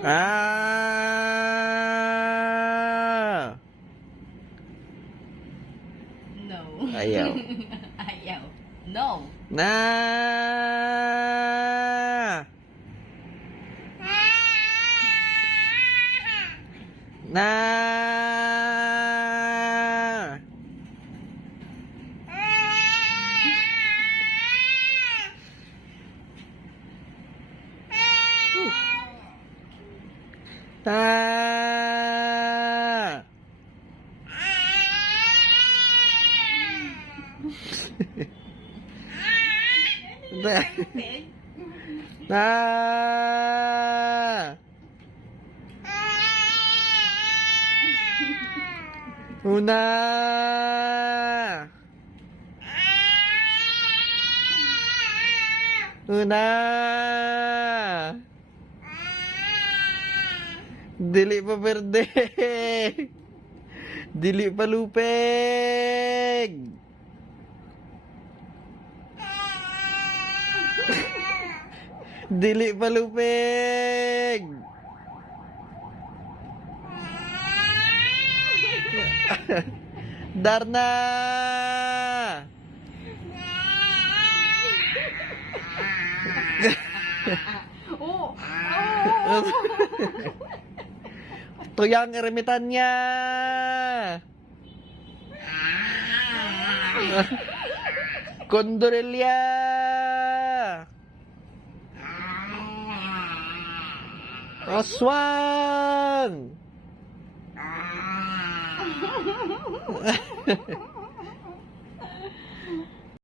Ah! No. Ayaw. Ayaw. No. Na! Na! Ta! Ta! Una! Una! Dili pa berde. Dili pa lupeg. Dili pa lupeg. Darna. Oh. Tuyang eremitan niya. Condorellia. Aswan.